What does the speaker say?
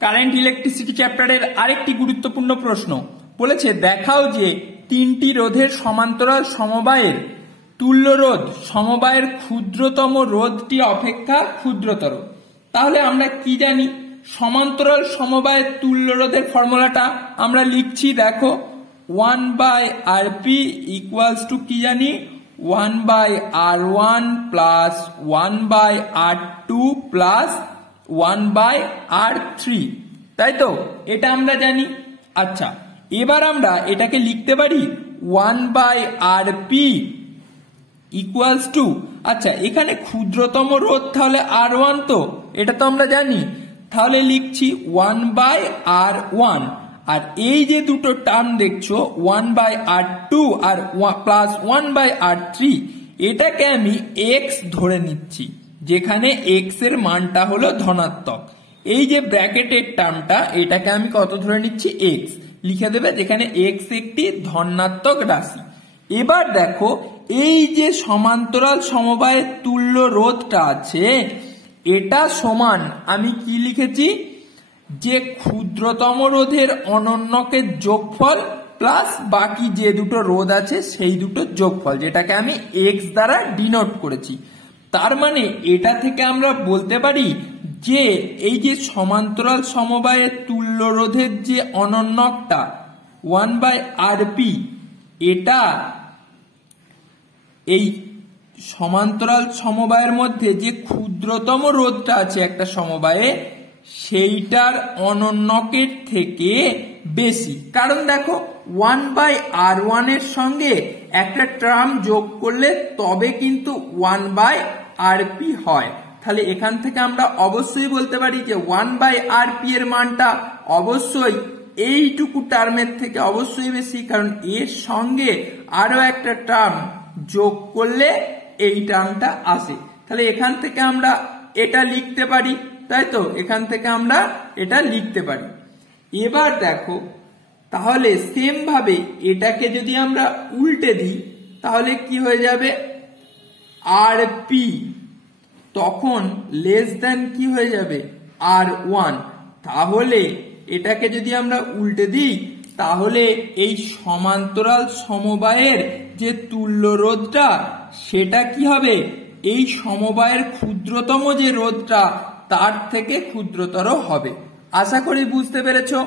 Current electricity চ্যাপ্টারের আরেকটি গুরুত্বপূর্ণ প্রশ্ন বলেছে, দেখাও যে তিনটি রোধের সমান্তরাল সমবায়ের তুল্য রোধ সমবায়ের ক্ষুদ্রতম রোধটি অপেক্ষা ক্ষুদ্রতর। তাহলে আমরা কি জানি? সমান্তরাল সমবায়ের তুল্য রোধের ফর্মুলাটা আমরা লিখছি, দেখো 1/Rp ইকুয়ালস টু কি জানি, 1/R1 plus 1/R2 plus 1/R3, তাই তো? এটা আমরা জানি। আচ্ছা, এবার আমরা এটাকে লিখতে পারি 1/Rp ইকুয়ালস টু, আচ্ছা এখানে ক্ষুদ্রতম রোধ তাহলে R1, তো এটা তো আমরা জানি। তাহলে লিখছি 1/R1, আর এই যে দুটো টার্ম দেখছো 1/R2 আর প্লাস 1/R3, এটাকে আমি x ধরে নিচ্ছি, যেখানে x এর মানটা হলো ধনাত্মক। এই যে ব্র্যাকেটের টার্মটা, এটাকে আমি কত ধরে নিচ্ছি? x লিখে দেবে, যেখানে x একটি ধনাত্মক রাশি। এবার দেখো, এই যে সমান্তরাল সমবায়ের তুল্য রোধটা আছে, এটা সমান আমি কি লিখেছি, যে ক্ষুদ্রতম রোধের অনন্যকের যোগফল প্লাস বাকি যে দুটো রোধ আছে সেই দুটো যোগফল, যেটাকে আমি x দ্বারা ডিনোট করেছি। তার মানে এটা থেকে আমরা বলতে পারি যে এই যে সমান্তরাল সমবায়ের তুল্য রোধের যে অনন্যকটা 1/Rp, এটা এই সমান্তরাল সমবায়ের মধ্যে যে ক্ষুদ্রতম রোধটা আছে একটা সমবায়ে, সেইটার অনন্যকের থেকে বেশি। কারণ দেখো 1/R1 এর সঙ্গে একটা টার্ম যোগ করলে তবে কিন্তু 1/Rp হয়। তাহলে এখান থেকে আমরা অবশ্যই বলতে পারি যে 1/Rp এর মানটা অবশ্যই এইটুকু টার্মের থেকে অবশ্যই বেশি, কারণ এর সঙ্গে আরো একটা টার্ম যোগ করলে এই টার্মটা আসে। তাহলে এখান থেকে আমরা এটা লিখতে পারি, তাই তো? এখান থেকে আমরা এটা লিখতে পারি। এবার দেখো, তাহলে সেম ভাবে এটাকে যদি আমরা উল্টে দিই, তাহলে কি হয়ে যাবে? Rp তখন লেস দেন কি হয়ে যাবে? R1। তাহলে এটাকে যদি আমরা উল্টে দিই, তাহলে এই সমান্তরাল সমবায়ের যে তুল্য রোধটা, সেটা কি হবে? এই সমবায়ের ক্ষুদ্রতম যে রোধটা তার থেকে ক্ষুদ্রতর হবে। আশা করি বুঝতে পেরেছো।